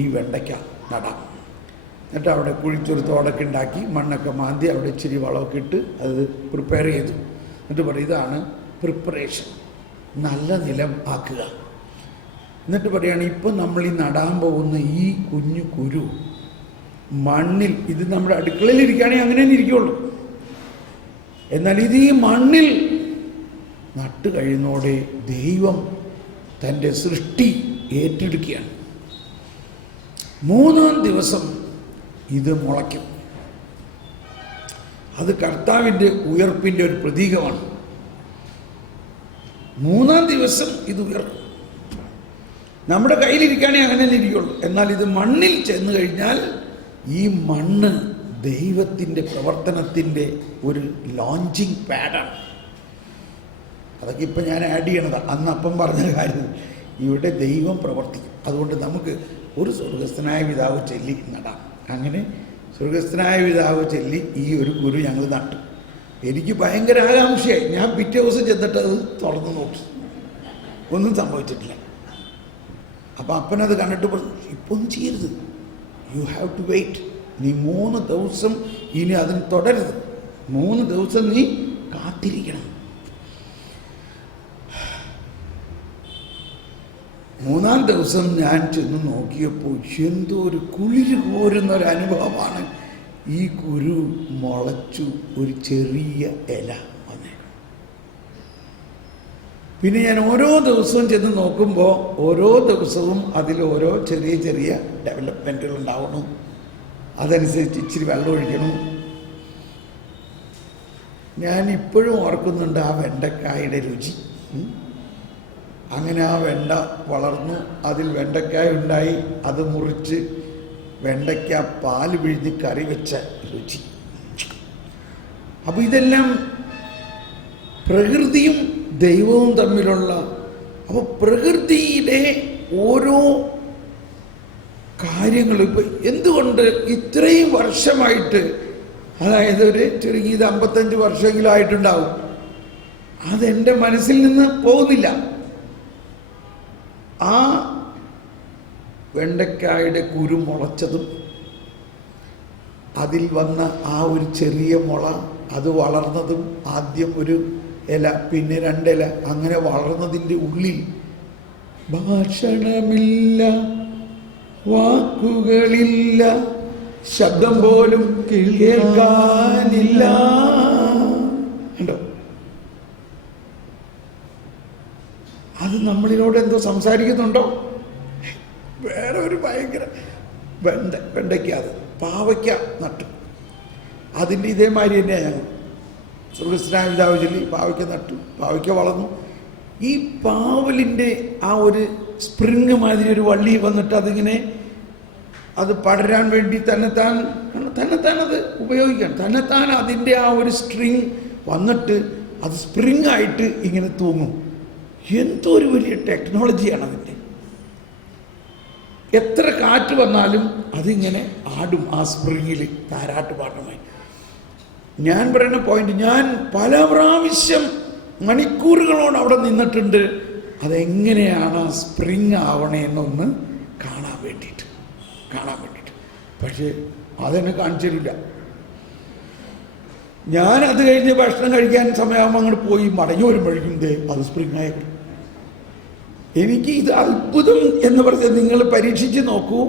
ഈ വെണ്ടയ്ക്ക നടാം. എന്നിട്ട് അവിടെ കുഴിച്ചൊരു തോടൊക്കെ ഉണ്ടാക്കി മണ്ണൊക്കെ മാന്തി അവിടെ ഇച്ചിരി വളമൊക്കെ ഇട്ട് അത് പ്രിപ്പയർ ചെയ്തു. എന്നിട്ട് പറയും, ഇതാണ് പ്രിപ്പറേഷൻ, നല്ല നിലം ആക്കുക. എന്നിട്ട് പറയുകയാണ്, ഇപ്പം നമ്മൾ ഈ നടാൻ പോകുന്ന ഈ കുഞ്ഞു കുരു മണ്ണിൽ, ഇത് നമ്മുടെ അടുക്കളയിൽ ഇരിക്കുകയാണെങ്കിൽ അങ്ങനെ തന്നെ ഇരിക്കുള്ളൂ. എന്നാൽ ഇത് ഈ മണ്ണിൽ നട്ട് കഴിയുന്നതോടെ ദൈവം തൻ്റെ സൃഷ്ടി ഏറ്റെടുക്കുകയാണ്. 3-ാം ദിവസം ഇത് മുളയ്ക്കും. അത് കർത്താവിൻ്റെ ഉയർപ്പിൻ്റെ ഒരു പ്രതീകമാണ്. 3-ാം ദിവസം ഇത് ഉയർക്കും. നമ്മുടെ കയ്യിലിരിക്കുകയാണെങ്കിൽ അങ്ങനെ തന്നെ ഇരിക്കുള്ളൂ. എന്നാൽ ഇത് മണ്ണിൽ ചെന്ന് കഴിഞ്ഞാൽ ഈ മണ്ണ് ദൈവത്തിൻ്റെ പ്രവർത്തനത്തിൻ്റെ ഒരു ലോഞ്ചിങ് പാഡാണ്. അതൊക്കെ ഇപ്പം ഞാൻ ആഡ് ചെയ്യണതാണ്. അന്ന് അപ്പം പറഞ്ഞ കാര്യം, ഇവിടെ ദൈവം പ്രവർത്തിക്കും. അതുകൊണ്ട് നമുക്ക് ഒരു സ്വർഗസ്ഥനായ പിതാവ് ചൊല്ലി നടാം. അങ്ങനെ സ്വർഗസ്ഥനായ പിതാവ് ചൊല്ലി ഈ ഒരു കുരു ഞങ്ങൾ നട്ടു. എനിക്ക് ഭയങ്കര ആകാംക്ഷയായി. ഞാൻ പിറ്റേ ദിവസം ചെന്നിട്ട് അത് തുറന്നു നോക്കി, ഒന്നും സംഭവിച്ചിട്ടില്ല. അപ്പം അപ്പനത് കണ്ടിട്ട് പറഞ്ഞു, ഇപ്പം ഒന്നും ചെയ്യരുത്, യു ഹാവ് ടു വെയിറ്റ്. നീ 3 ദിവസം ഇനി അതിന് തുടരുത്. 3 ദിവസം നീ കാത്തിരിക്കണം. 3-ാം ദിവസം ഞാൻ ചെന്ന് നോക്കിയപ്പോൾ എന്തോ ഒരു കുളിര് കോരുന്ന ഒരു അനുഭവമാണ്. ഈ കുരു മുളച്ചു ഒരു ചെറിയ ഇല വന്നേക്കണം. പിന്നെ ഞാൻ ഓരോ ദിവസവും ചെന്ന് നോക്കുമ്പോൾ ഓരോ ദിവസവും അതിൽ ഓരോ ചെറിയ ചെറിയ ഡെവലപ്മെൻറ്റുകൾ ഉണ്ടാവണം. അതനുസരിച്ച് ഇച്ചിരി വെള്ളം ഒഴിക്കണം. ഞാൻ ഇപ്പോഴും ഓർക്കുന്നുണ്ട് ആ വെണ്ടക്കായുടെ രുചി. അങ്ങനെ ആ വെണ്ട വളർന്നു, അതിൽ വെണ്ടക്കായ ഉണ്ടായി. അത് മുറിച്ച് വെണ്ടയ്ക്ക പാല് പിഴിഞ്ഞ് കറി വെച്ച രുചി. അപ്പോൾ ഇതെല്ലാം പ്രകൃതിയും ദൈവവും തമ്മിലുള്ള, അപ്പോൾ പ്രകൃതിയുടെ ഓരോ കാര്യങ്ങൾ ഇപ്പം എന്തുകൊണ്ട് ഇത്രയും വർഷമായിട്ട്, അതായത് ഒരു ചുരുങ്ങിയത് 55 വർഷമെങ്കിലും ആയിട്ടുണ്ടാവും, അതെൻ്റെ മനസ്സിൽ നിന്ന് പോകുന്നില്ല. ആ വെണ്ടയ്ക്കായുടെ കുരു മുളച്ചതും അതിൽ വന്ന ആ ഒരു ചെറിയ മുള അത് വളർന്നതും, ആദ്യം ഒരു ഇല പിന്നെ 2 ഇല അങ്ങനെ വളർന്നതിൻ്റെ ഉള്ളിൽ ഭാഷണമില്ല, വാക്കുകളില്ല, ശബ്ദം പോലും കേൾക്കാനില്ല. ഉണ്ടോ? അത് നമ്മളിനോട് എന്തോ സംസാരിക്കുന്നുണ്ടോ? വേറെ ഒരു ഭയങ്കര വെണ്ടയ്ക്ക, അത് പാവയ്ക്ക നട്ടു. അതിൻ്റെ ഇതേമാതിരി തന്നെയാണ് ഞങ്ങൾ സുഹൃത്തിനായ പിതാവ് ചൊല്ലി പാവയ്ക്ക നട്ടു, പാവയ്ക്ക വളർന്നു. ഈ പാവലിൻ്റെ ആ ഒരു സ്പ്രിങ് മാതിരി ഒരു വള്ളി വന്നിട്ട് അതിങ്ങനെ അത് പടരാൻ വേണ്ടി തന്നെത്താൻ അത് ഉപയോഗിക്കണം. തന്നെത്താൻ അതിൻ്റെ ആ ഒരു സ്ട്രിങ് വന്നിട്ട് അത് സ്പ്രിങ് ആയിട്ട് ഇങ്ങനെ തൂങ്ങും. എന്തോ ഒരു വലിയ ടെക്നോളജിയാണ് അതിൻ്റെ. എത്ര കാറ്റ് വന്നാലും അതിങ്ങനെ ആടും ആ സ്പ്രിങ്ങിൽ താരാട്ട് പാട്ടുമായി. ഞാൻ പറയുന്ന പോയിന്റ്, ഞാൻ പല പ്രാവശ്യം മണിക്കൂറുകളോട് അവിടെ നിന്നിട്ടുണ്ട് അതെങ്ങനെയാണ് ആ സ്പ്രിങ് ആവണേ എന്നൊന്ന് കാണാൻ വേണ്ടിയിട്ട്. പക്ഷേ അതെന്നെ കാണിച്ചു തരില്ല. ഞാനത് കഴിഞ്ഞ് ഭക്ഷണം കഴിക്കാൻ സമയമാകുമ്പോൾ അങ്ങോട്ട് പോയി മടങ്ങി വരുമ്പോഴേക്കും അത് സ്പ്രിങ് ആയിരുന്നു. എനിക്ക് ഇത് അത്ഭുതം എന്ന് പറഞ്ഞാൽ നിങ്ങൾ പരീക്ഷിച്ച് നോക്കൂ.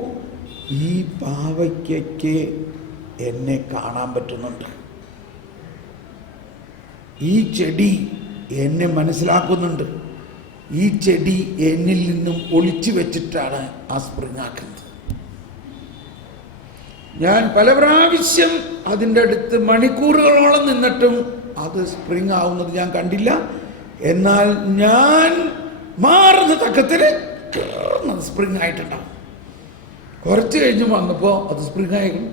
ഈ പാവയ്ക്കയ്ക്ക് എന്നെ കാണാൻ പറ്റുന്നുണ്ട്. ഈ ചെടി എന്നെ മനസ്സിലാക്കുന്നുണ്ട്. ഈ ചെടി എന്നിൽ നിന്നും ഒളിച്ചു വെച്ചിട്ടാണ് ആ സ്പ്രിങ് ആക്കുന്നത്. ഞാൻ പല പ്രാവശ്യം അതിൻ്റെ അടുത്ത് മണിക്കൂറുകളോളം നിന്നിട്ടും അത് സ്പ്രിങ് ആവുന്നത് ഞാൻ കണ്ടില്ല. എന്നാൽ ഞാൻ മാറുന്ന തക്കത്തിൽ സ്പ്രിങ് ആയിട്ടുണ്ടാവും. കുറച്ച് കഴിഞ്ഞ് വന്നപ്പോൾ അത് സ്പ്രിങ് ആയിരുന്നു.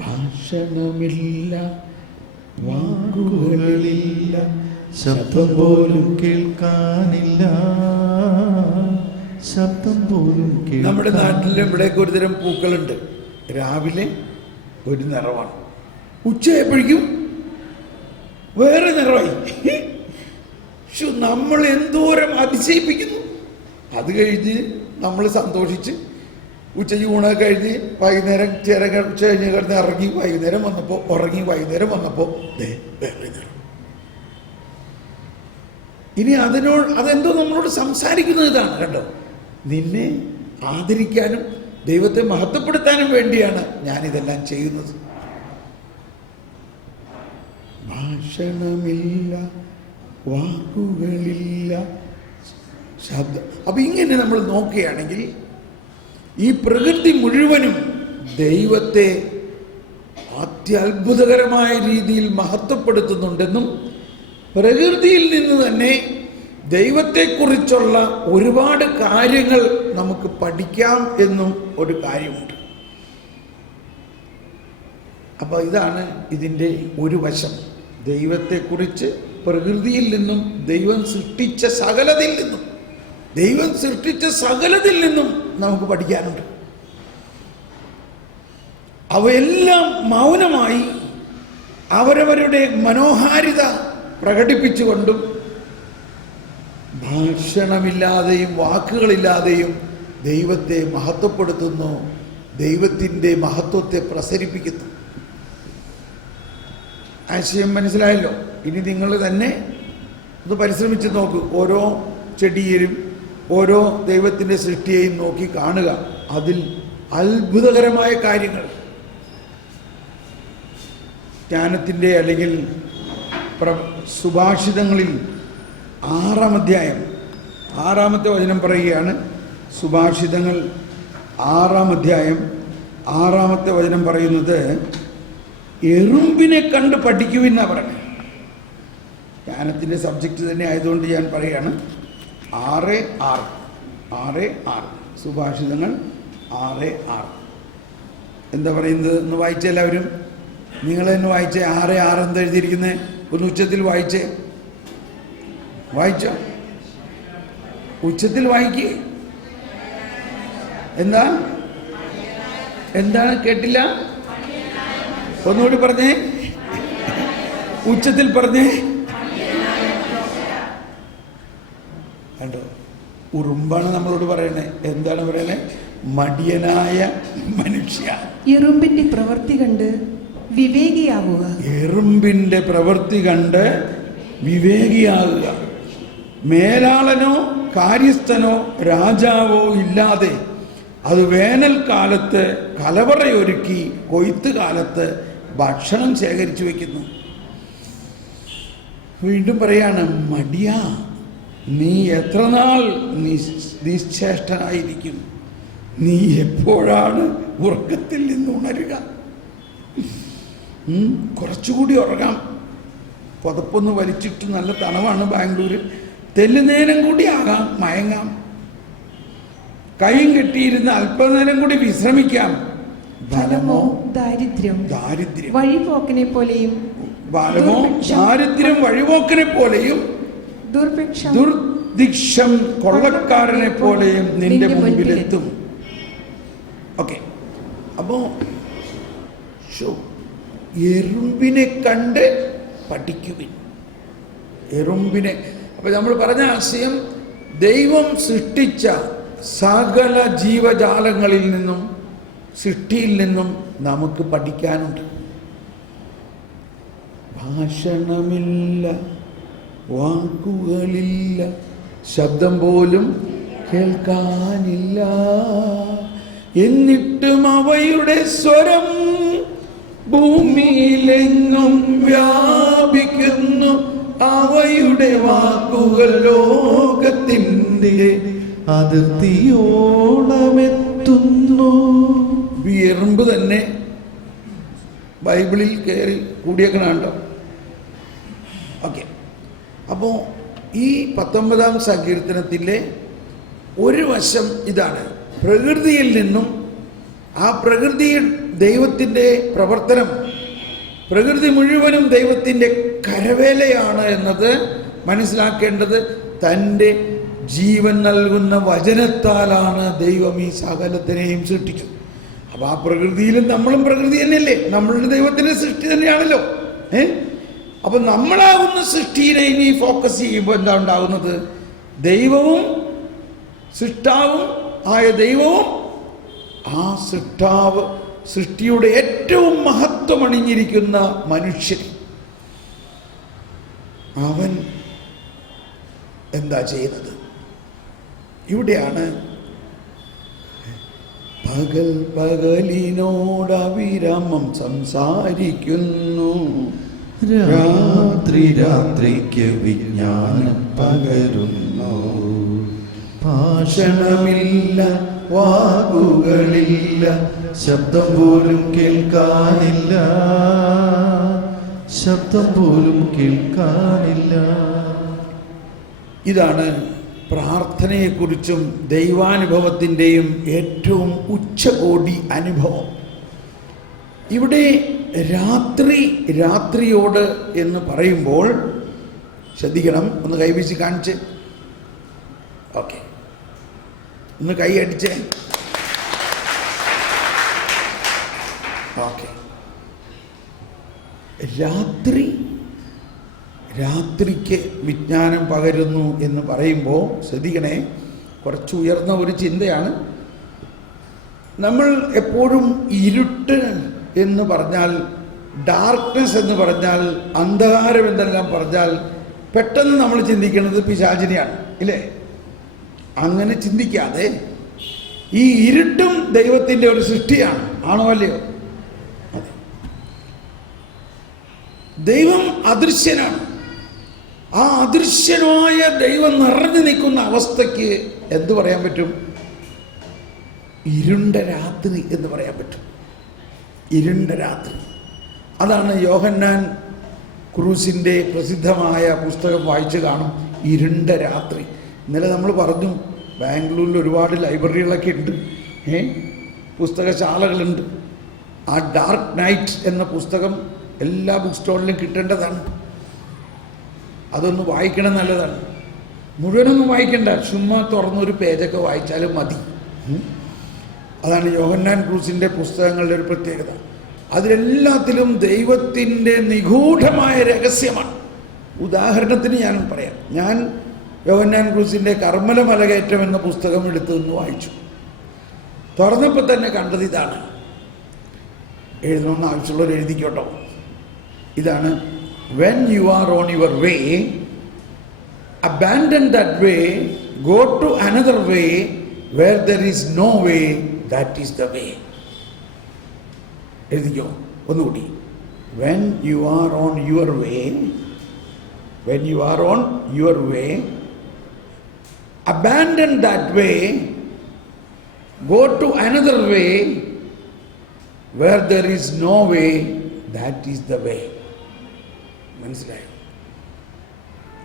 ഭാഷണമില്ല, വാക്കുകളില്ല, ശബ്ദം പോലും കേൾക്കാനില്ല, ശബ്ദം പോലും. നമ്മുടെ നാട്ടിൽ ഇവിടെയൊക്കെ ഒരു തരം പൂക്കളുണ്ട്. രാവിലെ ഒരു നിറമാണ്, ഉച്ചയായപ്പോഴേക്കും വേറെ നിറമായി. നമ്മൾ എന്തോരം അതിശയിപ്പിക്കുന്നു. അത് കഴിഞ്ഞ് നമ്മൾ സന്തോഷിച്ച് ഉച്ചയ്ക്ക് ഊണൊക്കെ കഴിഞ്ഞ് വൈകുന്നേരം ഉച്ച കഴിഞ്ഞ് കിടന്ന് ഇറങ്ങി വൈകുന്നേരം വന്നപ്പോൾ ഉറങ്ങി, വൈകുന്നേരം വന്നപ്പോൾ വേറെ നിറം. ഇനി അതെന്തോ നമ്മളോട് സംസാരിക്കുന്നത് ഇതാണ്. കണ്ടോ, നിന്നെ ആദരിക്കാനും ദൈവത്തെ മഹത്വപ്പെടുത്താനും വേണ്ടിയാണ് ഞാനിതെല്ലാം ചെയ്യുന്നത്. ഭാഷണമില്ല, വാക്കുകളില്ല, ശബ്ദം. അപ്പം ഇങ്ങനെ നമ്മൾ നോക്കുകയാണെങ്കിൽ ഈ പ്രകൃതി മുഴുവനും ദൈവത്തെ അത്യത്ഭുതകരമായ രീതിയിൽ മഹത്വപ്പെടുത്തുന്നുണ്ടെന്നും പ്രകൃതിയിൽ നിന്ന് തന്നെ ദൈവത്തെക്കുറിച്ചുള്ള ഒരുപാട് കാര്യങ്ങൾ നമുക്ക് പഠിക്കാം എന്നും ഒരു കാര്യമുണ്ട്. അപ്പോൾ ഇതാണ് ഇതിൻ്റെ ഒരു വശം. ദൈവത്തെക്കുറിച്ച് പ്രകൃതിയിൽ നിന്നും ദൈവം സൃഷ്ടിച്ച സകലതിൽ നിന്നും നമുക്ക് പഠിക്കാനുണ്ട്. അവയെല്ലാം മൗനമായി അവരവരുടെ മനോഹാരിത പ്രകടിപ്പിച്ചുകൊണ്ടും ഭാഷണമില്ലാതെയും വാക്കുകളില്ലാതെയും ദൈവത്തെ മഹത്വപ്പെടുത്തുന്നു, ദൈവത്തിൻ്റെ മഹത്വത്തെ പ്രസരിപ്പിക്കുന്നു. ആശയം മനസ്സിലായല്ലോ? ഇനി നിങ്ങൾ തന്നെ ഒന്ന് പരിശ്രമിച്ച് നോക്കൂ. ഓരോ ചെടിയിലും ഓരോ ദൈവത്തിൻ്റെ സൃഷ്ടിയെയും നോക്കി കാണുക. അതിൽ അത്ഭുതകരമായ കാര്യങ്ങൾ. ജ്ഞാനത്തിൻ്റെ അല്ലെങ്കിൽ സുഭാഷിതങ്ങളിൽ 6-ാം അധ്യായം 6-ാമത്തെ വചനം പറയുകയാണ്. സുഭാഷിതങ്ങൾ 6-ാം അധ്യായം 6-ാമത്തെ വചനം പറയുന്നത്, എറുമ്പിനെ കണ്ട് പഠിക്കുവിന്നാ പറയുന്നത്. ജ്ഞാനത്തിൻ്റെ സബ്ജക്റ്റ് തന്നെ ആയതുകൊണ്ട് ഞാൻ പറയുകയാണ്. 6:6 സുഭാഷിതങ്ങൾ 6:6. എന്താ പറയുന്നത്? ഒന്ന് വായിച്ചേ എല്ലാവരും. നിങ്ങൾ തന്നെ വായിച്ചേ. 6:6 എന്താ എഴുതിയിരിക്കുന്നത്? ഒന്ന് ഉച്ചത്തിൽ വായിച്ചേ. വായിച്ചോ? ഉച്ചത്തിൽ വായിക്കേ. എന്താണ് കേട്ടില്ല? ഒന്നുകൂടി പറഞ്ഞേ, ഉച്ചത്തിൽ പറഞ്ഞേ. കണ്ടോ, ഉറുമ്പാണ് നമ്മളോട് പറയണേ. എന്താണ് പറയണേ? മടിയനായ മനുഷ്യ, എറുമ്പിന്റെ പ്രവൃത്തി കണ്ട് വിവേകിയാവുക. എറുമ്പിന്റെ പ്രവൃത്തി കണ്ട് വിവേകിയാകുക. മേലാളനോ കാര്യസ്ഥനോ രാജാവോ ഇല്ലാതെ അത് വേനൽക്കാലത്ത് കലവറയൊരുക്കി കൊയ്ത്ത് കാലത്ത് ഭക്ഷണം ശേഖരിച്ചു വയ്ക്കുന്നു. വീണ്ടും പറയാണ്, മടിയാ, നീ എത്ര നാൾ നിശ്ചേഷ്ടനായിരിക്കും? നീ എപ്പോഴാണ് ഉറക്കത്തിൽ നിന്ന് ഉണരുക? കുറച്ചുകൂടി ഉറങ്ങാം. പുതപ്പൊന്ന് വലിച്ചിട്ട്, നല്ല തണവാണ് ബാംഗ്ലൂർ, തെല്ലുനേരം കൂടി ആകാം, മയങ്ങാം. കൈയും കെട്ടിയിരുന്ന് അല്പനേരം കൂടി വിശ്രമിക്കാം. ഫലമോ ദാരിദ്ര്യം, വഴിപോക്കനെ പോലെയും. ഫലമോ ദാരിദ്ര്യം വഴിപോക്കനെ പോലെയും, ദുർദിക്ഷം കൊള്ളക്കാരനെ പോലെയും നിന്റെ മുൻപിലെത്തും. ഓക്കെ, അപ്പോ എറുമ്പിനെ കണ്ട് പഠിക്കുവിൻ. എറുമ്പിനെ. അപ്പൊ നമ്മൾ പറഞ്ഞ ആശയം, ദൈവം സൃഷ്ടിച്ച സകല ജീവജാലങ്ങളിൽ നിന്നും, സൃഷ്ടിയിൽ നിന്നും നമുക്ക് പഠിക്കാനുണ്ട്. ഭാഷണമില്ല, വാക്കുകളില്ല, ശബ്ദം പോലും കേൾക്കാനില്ല, എന്നിട്ടും അവയുടെ സ്വരം ഭൂമിയിലെങ്ങും വ്യാപിക്കുന്നു. അവയുടെ വാക്കുകൾ ലോകത്തിൻ്റെ അതിർത്തിയോളമെത്തുന്നു. ഈ എറുമ്പ് തന്നെ ബൈബിളിൽ കയറി കൂടിയേക്കണുണ്ടോ? ഓക്കെ, അപ്പോൾ ഈ 19-ാം സങ്കീർത്തനത്തിലെ ഒരു വശം ഇതാണ്. പ്രകൃതിയിൽ നിന്നും, ആ പ്രകൃതിയിൽ ദൈവത്തിൻ്റെ പ്രവർത്തനം, പ്രകൃതി മുഴുവനും ദൈവത്തിൻ്റെ കരവേലയാണ് എന്നത് മനസ്സിലാക്കേണ്ടത്. തൻ്റെ ജീവൻ നൽകുന്ന വചനത്താലാണ് ദൈവം ഈ സകലത്തിനെയും സൃഷ്ടിച്ചത്. അപ്പോൾ ആ പ്രകൃതിയിലും നമ്മളും പ്രകൃതി തന്നെയല്ലേ, നമ്മളുടെ ദൈവത്തിൻ്റെ സൃഷ്ടി തന്നെയാണല്ലോ. അപ്പം നമ്മളാകുന്ന സൃഷ്ടിയെ ഇനി ഫോക്കസ് ചെയ്യുമ്പോൾ എന്താ ഉണ്ടാകുന്നത്? ദൈവവും സൃഷ്ടാവും ആയ ദൈവവും ആ സൃഷ്ടിയുടെ ഏറ്റവും മഹത്വമണിഞ്ഞിരിക്കുന്ന മനുഷ്യൻ, അവൻ എന്താ ചെയ്യുന്നത്? ഇവിടെയാണ് പകൽ പകലിനോട് അവിരാമം സംസാരിക്കുന്നു, രാത്രി രാത്രിക്ക് വിജ്ഞാനം പകരുന്നു. ഭാഷണമില്ല, വാക്കുകളില്ല, ശബ്ദം പോലും കേൾക്കാനില്ല, ശബ്ദം പോലും കേൾക്കാനില്ല. ഇതാണ് പ്രാർത്ഥനയെക്കുറിച്ചും ദൈവാനുഭവത്തിൻ്റെയും ഏറ്റവും ഉച്ചകോടി അനുഭവം. ഇവിടെ രാത്രിയോട് എന്ന് പറയുമ്പോൾ ശ്രദ്ധിക്കണം. ഒന്ന് കൈവീശി കാണിച്ച്. ഓക്കെ, ഒന്ന് കൈ അടിച്ചേ. ഓക്കെ, രാത്രിക്ക് വിജ്ഞാനം പകരുന്നു എന്ന് പറയുമ്പോൾ ശ്രദ്ധിക്കണേ, കുറച്ച് ഉയർന്ന ഒരു ചിന്തയാണ്. നമ്മൾ എപ്പോഴും ഇരുട്ട് എന്ന് പറഞ്ഞാൽ, ഡാർക്ക്നെസ് എന്ന് പറഞ്ഞാൽ, അന്ധകാരം എന്തെല്ലാം പറഞ്ഞാൽ പെട്ടെന്ന് നമ്മൾ ചിന്തിക്കുന്നത് പിശാചിനെയാണ്, ഇല്ലേ? അങ്ങനെ ചിന്തിക്കാതെ ഈ ഇരുട്ടും ദൈവത്തിൻ്റെ ഒരു സൃഷ്ടിയാണ്. ആണോ അല്ലയോ? അതെ. ദൈവം അദൃശ്യനാണ്. ആ അദൃശ്യനായ ദൈവം നിറഞ്ഞു നിൽക്കുന്ന അവസ്ഥയ്ക്ക് എന്തു പറയാൻ പറ്റും? ഇരുണ്ട രാത്രി എന്ന് പറയാൻ പറ്റും. ഇരുണ്ട രാത്രി. അതാണ് യോഹന്നാൻ ക്രൂസിൻ്റെ പ്രസിദ്ധമായ പുസ്തകം വായിച്ചു കാണും, ഇരുണ്ട രാത്രി. ഇന്നലെ നമ്മൾ പറഞ്ഞു, ബാംഗ്ലൂരിൽ ഒരുപാട് ലൈബ്രറികളൊക്കെ ഉണ്ട്. പുസ്തകശാലകളുണ്ട്. ആ ഡാർക്ക് നൈറ്റ് എന്ന പുസ്തകം എല്ലാ ബുക്ക് സ്റ്റോളിലും കിട്ടേണ്ടതാണ്. അതൊന്ന് വായിക്കണം, നല്ലതാണ്. മുഴുവനൊന്നും വായിക്കണ്ട, ചുമ്മാ തുറന്നൊരു പേജൊക്കെ വായിച്ചാലും മതി. അതാണ് യോഹന്നാൻ ക്രൂസിൻ്റെ പുസ്തകങ്ങളുടെ ഒരു പ്രത്യേകത. അതിലെല്ലാത്തിലും ദൈവത്തിൻ്റെ നിഗൂഢമായ രഹസ്യമാണ്. ഉദാഹരണത്തിന് ഞാൻ പറയാം. ഞാൻ യോഹന്നാൻ ക്രൂസിൻ്റെ കർമ്മല മലകയറ്റം എന്ന പുസ്തകം എടുത്തു നിന്ന് വായിച്ചു. തുറന്നപ്പോൾ തന്നെ കണ്ടത് ഇതാണ്. എഴുതണമെന്ന് ആവശ്യമുള്ളവർ എഴുതിക്കോട്ടോ. ഇതാണ്: when you are on your way, abandon that way, go to another way, where there is no way, that is the way. എഴുതിക്കോ ഒന്നുകൂടി. when you are on your way, when you are on your way, abandon that way, go to another way, where there is no way, that is the way.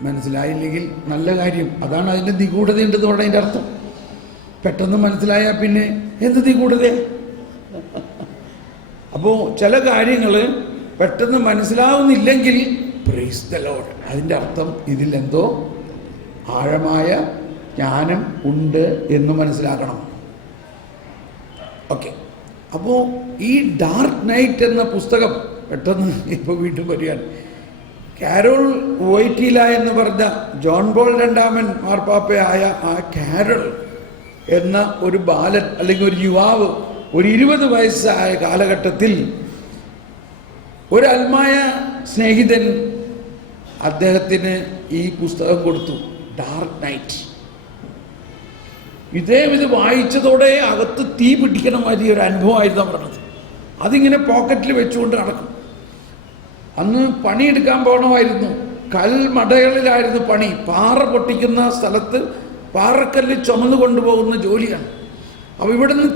മനസ്സിലായില്ലെങ്കിൽ നല്ല കാര്യം. അതാണ് അതിൻ്റെ നിഗൂഢതയുണ്ടെന്ന് പറഞ്ഞതിൻ്റെ അർത്ഥം. പെട്ടെന്ന് മനസ്സിലായാൽ പിന്നെ എന്ത് നിഗൂഢത? അപ്പോൾ ചില കാര്യങ്ങൾ പെട്ടെന്ന് മനസ്സിലാവുന്നില്ലെങ്കിൽ പ്രൈസ് ദ ലോർഡ്, അതിൻ്റെ അർത്ഥം ഇതിൽ എന്തോ ആഴമായ ജ്ഞാനം ഉണ്ട് എന്ന് മനസ്സിലാക്കണം. ഓക്കെ. അപ്പോൾ ഈ ഡാർക്ക് നൈറ്റ് എന്ന പുസ്തകം പെട്ടെന്ന് ഇപ്പോൾ വീണ്ടും വരികയാണ്. കാരോൾ വോയ്റ്റീല എന്ന് പറഞ്ഞ ജോൺ പോൾ രണ്ടാമൻ മാർപ്പാപ്പയായ ആ കാരോൾ എന്ന ഒരു ബാലൻ അല്ലെങ്കിൽ ഒരു യുവാവ് ഒരു 20 വയസ്സായ കാലഘട്ടത്തിൽ ഒരു അൽമായ സ്നേഹിതൻ അദ്ദേഹത്തിന് ഈ പുസ്തകം കൊടുത്തു, ഡാർക്ക് നൈറ്റ്. ഇത് വായിച്ചതോടെ അകത്ത് തീ പിടിക്കണ മാതിരി ഒരു അനുഭവമായിരുന്നു പറഞ്ഞത്. അതിങ്ങനെ പോക്കറ്റിൽ വെച്ചുകൊണ്ട് നടക്കും. അന്ന് പണിയെടുക്കാൻ പോകണമായിരുന്നു. കൽമടകളിലായിരുന്നു പണി. പാറ പൊട്ടിക്കുന്ന സ്ഥലത്ത് പാറക്കല്ല് ചുമന്നു കൊണ്ടുപോകുന്ന ജോലിയാണ്. അപ്പോൾ ഇവിടുന്ന്